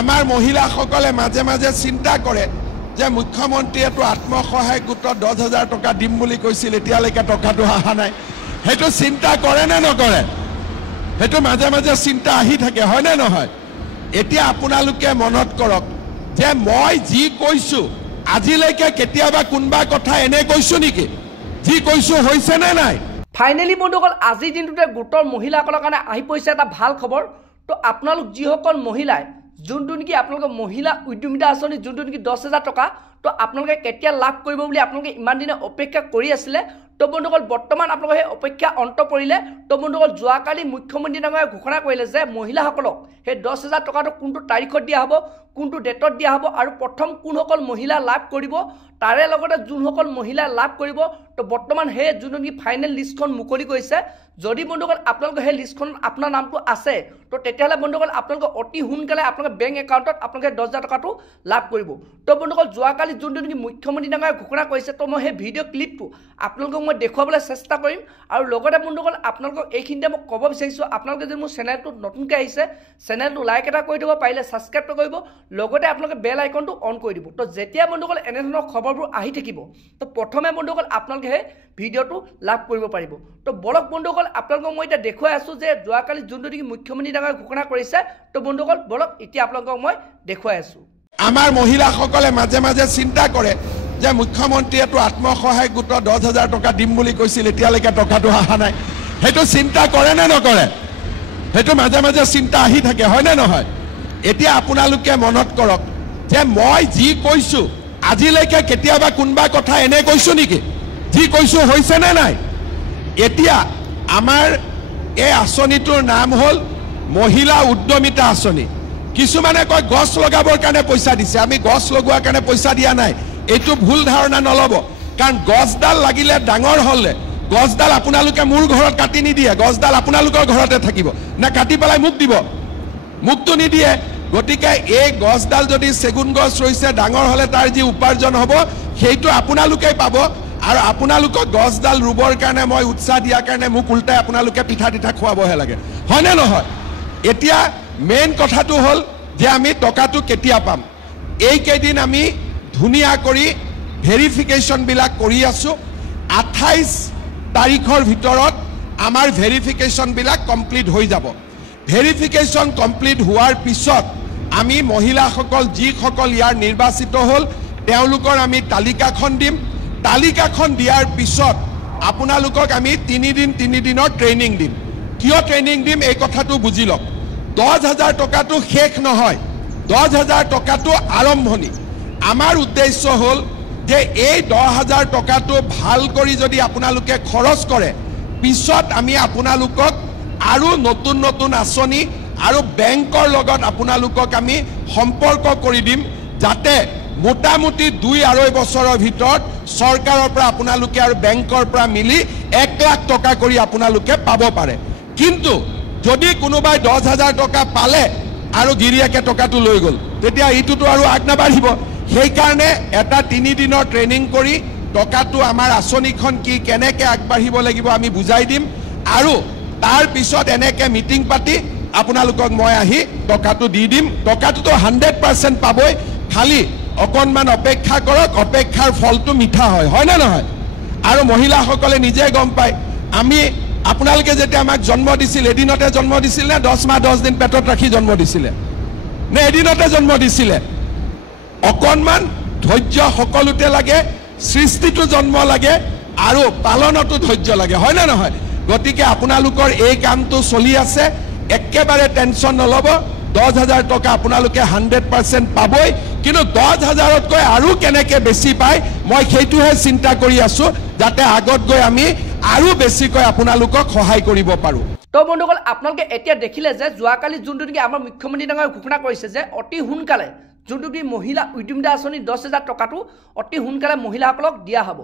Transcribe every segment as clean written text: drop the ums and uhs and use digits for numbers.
আমাৰ মহিলাসকলে মাজে মাজে চিন্তা কৰে যে মুখ্যমন্ত্ৰীয়েতো আত্মসহায়ক গোটত 10,000 টকা দিম বুলি কৈছিল, এতিয়ালৈকে টকাটো অহা নাই। সেইটো চিন্তা কৰে নে নকৰে? সেইটো মাজে মাজে চিন্তা আহি থাকে, হয়নে নহয়? এতিয়া আপোনালোকে মনত কৰক যে মই যি কৈছোঁ আজিলৈকে কেতিয়াবা কোনোবা কথা এনে কৈছোঁ নেকি? যি কৈছোঁ হৈছে নে নাই? ফাইনেলি বন্ধুসকল, আজিৰ দিনটোতে গোটৰ মহিলাসকলৰ কাৰণে আহি পৰিছে এটা ভাল খবৰ। তো আপোনালোক যিসকল মহিলাই যোনটো নেকি আপোনালোকৰ মহিলা উদ্যমিতা আঁচনি যোনটো নেকি 10,000 টকা, তো আপোনালোকে কেতিয়া লাভ কৰিব বুলি আপোনালোকে ইমান দিনে অপেক্ষা কৰি আছিলে। তো বন্ধুসকল, বৰ্তমান আপোনালোকৰ সেই অপেক্ষা অন্ত পৰিলে। তো বন্ধুসকল, যোৱাকালি মুখ্যমন্ত্ৰী ডাঙৰীয়াই ঘোষণা কৰিলে যে মহিলাসকলক সেই 10,000 টকাটো কোনটো তাৰিখত দিয়া হ'ব, কোনটো ডেটত দিয়া হ'ব আৰু প্ৰথম কোনসকল মহিলা লাভ কৰিব, তাৰে লগতে যোনসকল মহিলা লাভ কৰিব। তো বৰ্তমান সেই যোনটো নেকি ফাইনেল লিষ্টখন মুকলি কৰিছে। যদি বন্ধুসকল আপোনালোকৰ সেই লিষ্টখনত আপোনাৰ নামটো আছে, তো তেতিয়াহ'লে বন্ধুসকল আপোনালোকে অতি সোনকালে আপোনালোকে বেংক একাউণ্টত আপোনালোকে 10,000 টকাটো লাভ কৰিব। তো বন্ধুসকল, যোৱাকালি যোনটো নেকি মুখ্যমন্ত্ৰী ডাঙৰীয়াই ঘোষণা কৰিছে, তো মই সেই ভিডিঅ' ক্লিপটো আপোনালোকক মই দেখুৱাবলৈ চেষ্টা কৰিম। আৰু লগতে বন্ধুসকল, আপোনালোকক এইখিনিতে মই ক'ব বিচাৰিছোঁ, আপোনালোকে যদি মোৰ চেনেলটোত নতুনকৈ আহিছে, চেনেলটো লাইক এটা কৰি দিব, পাৰিলে ছাবস্ক্ৰাইবটো কৰিব, লগতে আপোনালোকে বেল আইকনটো অন কৰি দিব। তো যেতিয়া বন্ধুসকল এনেধৰণৰ খবৰবোৰ আহি থাকিব, তো প্ৰথমে বন্ধুসকল আপোনালোকে সেই ভিডিঅ'টো লাভ কৰিব পাৰিব। তো বলক বন্ধুসকল, আপোনালোকক মই এতিয়া দেখুৱাই আছোঁ যে যোৱাকালি যোনটো নেকি মুখ্যমন্ত্ৰী ডাঙৰীয়াই ঘোষণা কৰিছে। তো বন্ধুসকল বলক এতিয়া আপোনালোকক মই দেখুৱাই আছোঁ। আমাৰ মহিলাসকলে মাজে মাজে চিন্তা কৰে যে মুখ্যমন্ত্ৰীয়েতো আত্মসহায়ক গোটত 10,000 টকা দিম বুলি কৈছিল, এতিয়ালৈকে টকাটো অহা নাই। সেইটো চিন্তা কৰে নে নকৰে? সেইটো মাজে মাজে চিন্তা আহি থাকে, হয়নে নহয়? এতিয়া আপোনালোকে মনত কৰক যে মই যি কৈছোঁ আজিলৈকে কেতিয়াবা কোনোবা কথা এনে কৈছোঁ নেকি? যি কৈছোঁ হৈছে নে নাই? এতিয়া আমাৰ এই আঁচনিটোৰ নাম হ'ল মহিলা উদ্যমিতা আঁচনি। কিছুমানে কয় গছ লগাবৰ কাৰণে পইচা দিছে। আমি গছ লগোৱাৰ কাৰণে পইচা দিয়া নাই, এইটো ভুল ধাৰণা নল'ব। কাৰণ গছডাল লাগিলে ডাঙৰ হ'লে গছডাল আপোনালোকে মোৰ ঘৰত কাটি নিদিয়ে, গছডাল আপোনালোকৰ ঘৰতে থাকিব নে কাটি পেলাই মোক দিব? মোকতো নিদিয়ে। গতিকে এই গছডাল যদি চেগুন গছ ৰৈছে, ডাঙৰ হ'লে তাৰ যি উপাৰ্জন হ'ব সেইটো আপোনালোকেই পাব। আৰু আপোনালোকক গছডাল ৰুবৰ কাৰণে মই উৎসাহ দিয়াৰ কাৰণে মোক উল্টাই আপোনালোকে পিঠা তিঠা খুৱাবহে লাগে, হয়নে নহয়? এতিয়া মেইন কথাটো হ'ল যে আমি টকাটো কেতিয়া পাম। এইকেইদিন আমি ধুনীয়া কৰি ভেৰিফিকেশ্যনবিলাক কৰি আছোঁ। 28 তাৰিখৰ ভিতৰত আমাৰ ভেৰিফিকেশ্যনবিলাক কমপ্লিট হৈ যাব। ভেৰিফিকেশ্যন কমপ্লিট হোৱাৰ পিছত আমি মহিলাসকল যিসকল ইয়াৰ নিৰ্বাচিত হ'ল তেওঁলোকৰ আমি তালিকাখন দিম। তালিকাখন দিয়াৰ পিছত আপোনালোকক আমি 3 দিনৰ ট্ৰেইনিং দিম। কিয় ট্ৰেইনিং দিম এই কথাটো বুজি লওক। 10,000 টকাটো শেষ নহয়, 10,000 টকাটো আৰম্ভণি। আমাৰ উদ্দেশ্য হ'ল যে এই 10,000 টকাটো ভাল কৰি যদি আপোনালোকে খৰচ কৰে, পিছত আমি আপোনালোকক আৰু নতুন নতুন আঁচনি আৰু বেংকৰ লগত আপোনালোকক আমি সম্পৰ্ক কৰি দিম, যাতে মোটামুটি 2-2.5 বছৰৰ ভিতৰত চৰকাৰৰ পৰা আপোনালোকে আৰু বেংকৰ পৰা মিলি 1 লাখ টকা কৰি আপোনালোকে পাব পাৰে। কিন্তু যদি কোনোবাই 10,000 টকা পালে আৰু গিৰিয়াকে টকাটো লৈ গ'ল, তেতিয়া এইটোতো আৰু আগ নাবাঢ়িব। সেইকাৰণে এটা 3 দিনৰ ট্ৰেইনিং কৰি টকাটো আমাৰ আঁচনিখন কি কেনেকৈ আগবাঢ়িব লাগিব আমি বুজাই দিম। আৰু তাৰ পিছত এনেকৈ মিটিং পাতি আপোনালোকক মই আহি টকাটো দি দিম। টকাটোতো 100% পাবই, খালি অকণমান অপেক্ষা কৰক, অপেক্ষাৰ ফলটো মিঠা হয়, হয়নে নহয়? আৰু মহিলাসকলে নিজে গম পায়। আমি আপোনালোকে যেতিয়া আমাক জন্ম দিছিল, এদিনতে জন্ম দিছিল নে 10 মাহ 10 দিন পেটত ৰাখি জন্ম দিছিলে নে এদিনতে জন্ম দিছিলে? অকণমান ধৈৰ্য সকলোতে লাগে, সৃষ্টিটো জন্ম লাগে আৰু পালনতো ধৈৰ্য লাগে, হয়নে নহয়? গতিকে আপোনালোকৰ এই কামটো চলি আছে, একেবাৰে টেনশ্যন নল'ব। 10,000 টকা আপোনালোকে 100% পাবই, কিন্তু 10,000তকৈ আৰু কেনেকৈ বেছি পায় মই সেইটোহে চিন্তা কৰি আছোঁ, যাতে আগত গৈ আমি আৰু বেছিকৈ আপোনালোকক সহায় কৰিব পাৰোঁ। তো বন্ধুসকল, আপোনালোকে এতিয়া দেখিলে যে যোৱাকালি যোনটো নেকি আমাৰ মুখ্যমন্ত্ৰী ডাঙৰীয়াই ঘোষণা কৰিছে যে অতি সোনকালে যোনটো নেকি মহিলা উদ্যমিতা আঁচনি 10,000 টকাটো অতি সোনকালে মহিলাসকলক দিয়া হ'ব।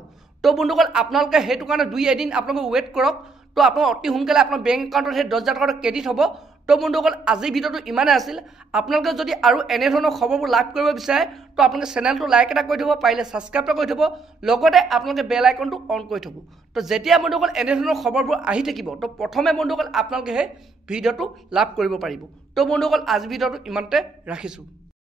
তো বন্ধুসকল, আপোনালোকে সেইটো কাৰণে 2 দিন আপোনালোকে ৱেইট কৰক। তো আপোনালোক অতি সোনকালে আপোনাৰ বেংক একাউণ্টত সেই 10,000 টকাটো ক্ৰেডিট হ'ব। তো বন্ধুসকল, আজিৰ ভিডিঅ'টো ইমানেই আছিল। আপোনালোকে যদি আৰু এনেধৰণৰ খবৰবোৰ লাভ কৰিব বিচাৰে, তো আপোনালোকে চেনেলটো লাইক এটা কৰি থ'ব, পাৰিলে ছাবস্ক্ৰাইব কৰি থ'ব, লগতে আপোনালোকে বেল আইকনটো অন কৰি থ'ব। তো যেতিয়া বন্ধুসকল এনেধৰণৰ খবৰবোৰ আহি থাকিব, তো প্ৰথমে বন্ধুসকল আপোনালোকে সেই ভিডিঅ'টো লাভ কৰিব পাৰিব। তো বন্ধুসকল, আজিৰ ভিডিঅ'টো ইমানতে ৰাখিছোঁ।